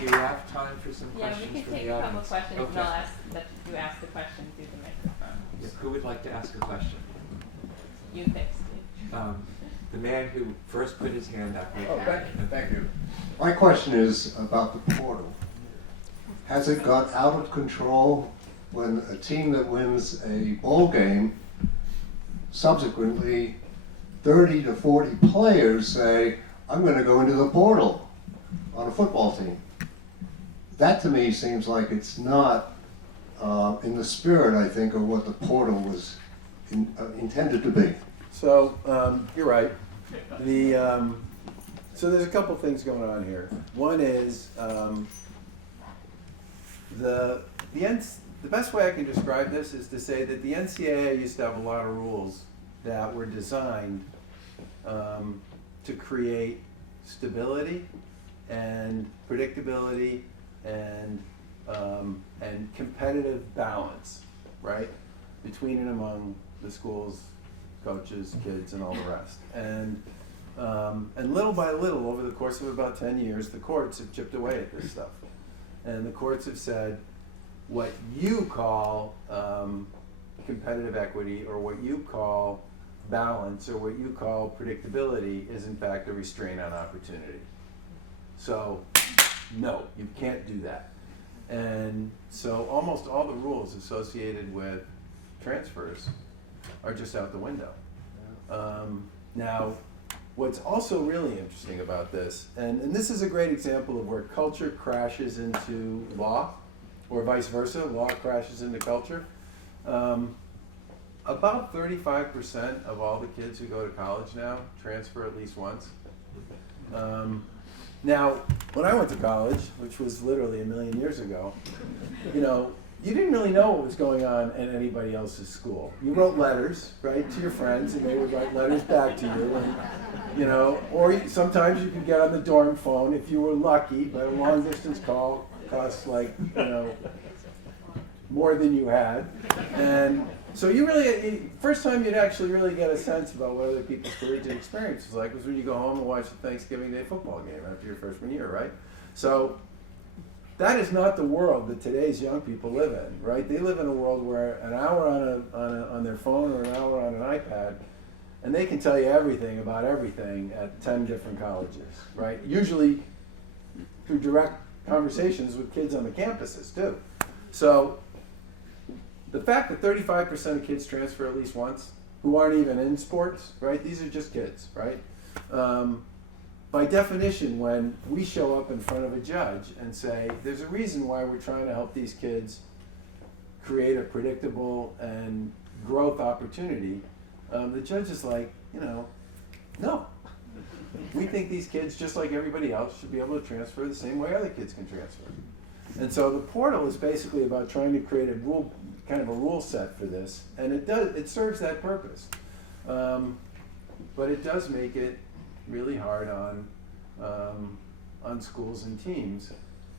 do you have time for some Yeah, questions we from can take the a couple audience? questions, Okay. and I'll ask that you ask the question through the microphone. Yeah, who would like to ask a question? You pick, Steve. The man who first put his hand up. Oh, thank you. My question is about the portal. Has it got out of control when a team that wins a bowl game, subsequently 30 to 40 players say, I'm going to go into the portal on a football team? That to me seems like it's not in the spirit, I think, of what the portal was intended to be. So you're right. So there's a couple things going on here. One is the best way I can describe this is to say that the NCAA used to have a lot of rules that were designed to create stability and predictability and competitive balance, right, between and among the schools, coaches, kids, and all the rest. And little by little, over the course of about 10 years, the courts have chipped away at this stuff. And the courts have said, what you call competitive equity, or what you call balance, or what you call predictability, is in fact a restraint on opportunity. So, no, you can't do that. And so almost all the rules associated with transfers are just out the window. Now, what's also really interesting about this, and this is a great example of where culture crashes into law, or vice versa, law crashes into culture. About 35% of all the kids who go to college now transfer at least once. Now, when I went to college, which was literally a million years ago, you didn't really know what was going on at anybody else's school. You wrote letters, right, to your friends, and they would write letters back to you, and, or sometimes you could get on the dorm phone if you were lucky, but a long distance call costs like, more than you had. And so you really, first time you'd actually really get a sense about what other people's collegiate experience was like was when you go home and watch the Thanksgiving Day football game after your freshman year, right? So that is not the world that today's young people live in, right? They live in a world where an hour on their phone or an hour on an iPad, and they can tell you everything about everything at 10 different colleges, right? Usually through direct conversations with kids on the campuses too. So the fact that 35% of kids transfer at least once, who aren't even in sports, right? These are just kids, right? By definition, when we show up in front of a judge and say, there's a reason why we're trying to help these kids create a predictable and growth opportunity, the judge is like, no. We think these kids, just like everybody else, should be able to transfer the same way other kids can transfer. And so the portal is basically about trying to create a rule set for this, and it serves that purpose. But it does make it really hard on schools and teams,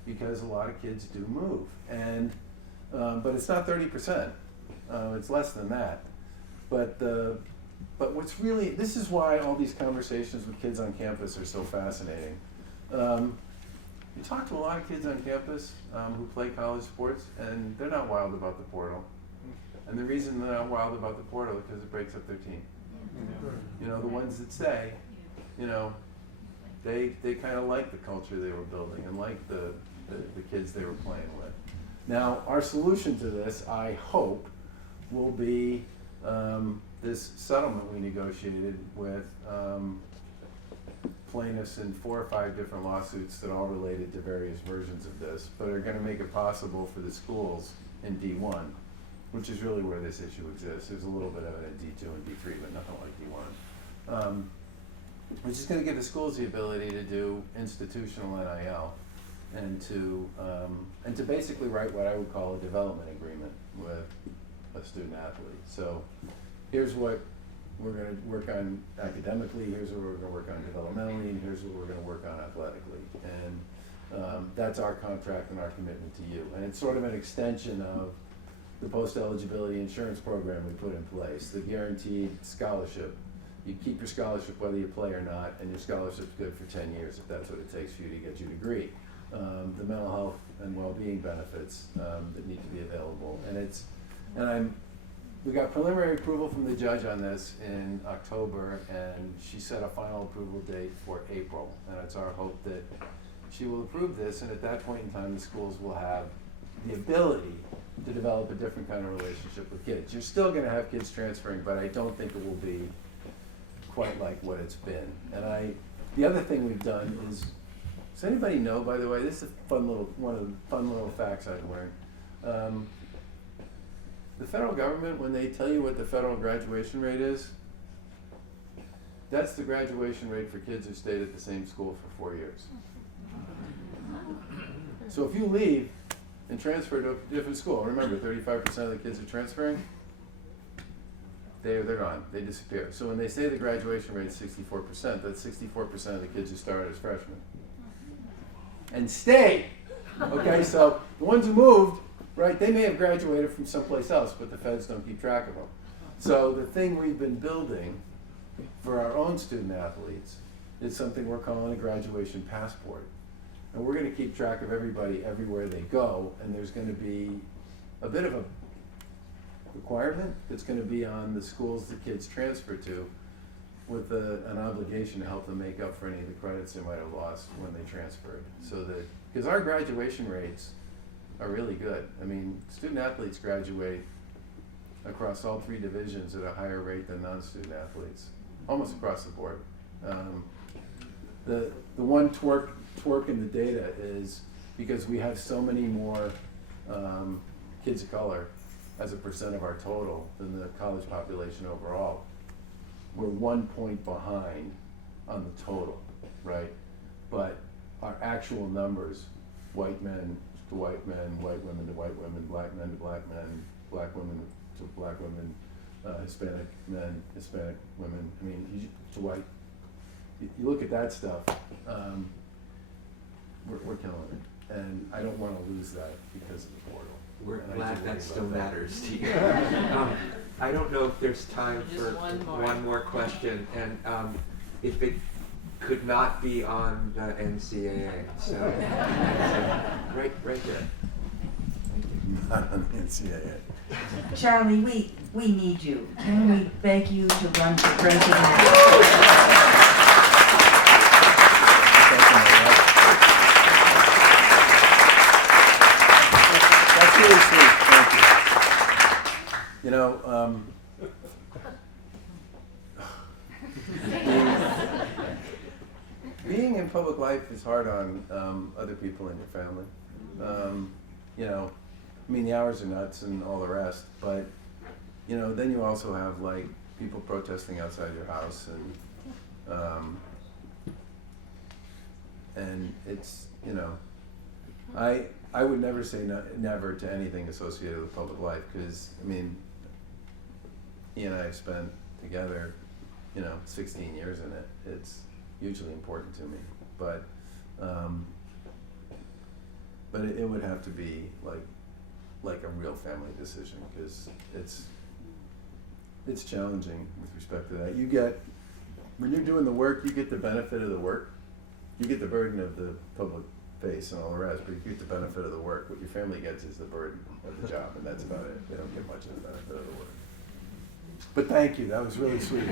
because a lot of kids do move, and but it's not 30%. It's less than that. But what's really, this is why all these conversations with kids on campus are so fascinating. You talk to a lot of kids on campus who play college sports, and they're not wild about the portal. And the reason they're not wild about the portal is because it breaks up their team. The ones that stay, they kind of like the culture they were building and like the kids they were playing with. Now, our solution to this, I hope, will be this settlement we negotiated with plaintiffs in 4 or 5 different lawsuits that all related to various versions of this, but are going to make it possible for the schools in D1, which is really where this issue exists. There's a little bit of it in D2 and D3, but nothing like D1. Which is going to give the schools the ability to do institutional NIL and to basically write what I would call a development agreement with a student athlete. So here's what we're going to work on academically, here's what we're going to work on developmentally, and here's what we're going to work on athletically. And that's our contract and our commitment to you. And it's sort of an extension of the post-eligibility insurance program we put in place, the guaranteed scholarship. You keep your scholarship whether you play or not, and your scholarship's good for 10 years if that's what it takes for you to get your degree. the mental health and well-being benefits that need to be available. We got preliminary approval from the judge on this in October, and she set a final approval date for April. And it's our hope that she will approve this, and at that point in time, the schools will have the ability to develop a different kind of relationship with kids. You're still gonna have kids transferring, but I don't think it will be quite like what it's been. And the other thing we've done is, does anybody know, by the way, this is one of the fun little facts I've learned. The federal government, when they tell you what the federal graduation rate is, that's the graduation rate for kids who stayed at the same school for 4 years. So if you leave and transfer to a different school, remember 35% of the kids are transferring, they're gone, they disappear. So when they say the graduation rate is 64%, that's 64% of the kids who started as freshmen. And stay, okay, so the ones who moved, right, they may have graduated from someplace else, but the feds don't keep track of them. So the thing we've been building for our own student athletes is something we're calling a graduation passport. And we're gonna keep track of everybody everywhere they go, and there's gonna be a bit of a requirement that's gonna be on the schools the kids transfer to, with an obligation to help them make up for any of the credits they might have lost when they transferred. So that, because our graduation rates are really good. I mean, student athletes graduate across all 3 divisions at a higher rate than non-student athletes, almost across the board. The one twerk in the data is because we have so many more kids of color as a percent of our total than the college population overall. We're 1 point behind on the total, right? But our actual numbers, white men to white men, white women to white women, black men to black men, black women to black women, Hispanic men, Hispanic women, I mean, to white. You look at that stuff, we're killing it. And I don't want to lose that because of the portal. We're And I glad do worry that still about that. matters to you. I don't know if there's time Just for one more. question, and if it could not be on the NCAA, so right there. Not on the NCAA. Charlie, we need you. Can we beg you to run for president? That's really sweet, thank you. You know, being in public life is hard on other people in your family. You know, I mean, the hours are nuts and all the rest, but, you know, then you also have, like, people protesting outside your house, and it's, you know, I would never say never to anything associated with public life, because, I mean, he and I have spent together, you know, 16 years in it. It's hugely important to me, but it would have to be like a real family decision, because it's challenging with respect to that. You get, when you're doing the work, you get the benefit of the work. You get the burden of the public face and all the rest, but you get the benefit of the work. What your family gets is the burden of the job, and that's about it. They don't get much of the benefit of the work. But thank you, that was really sweet.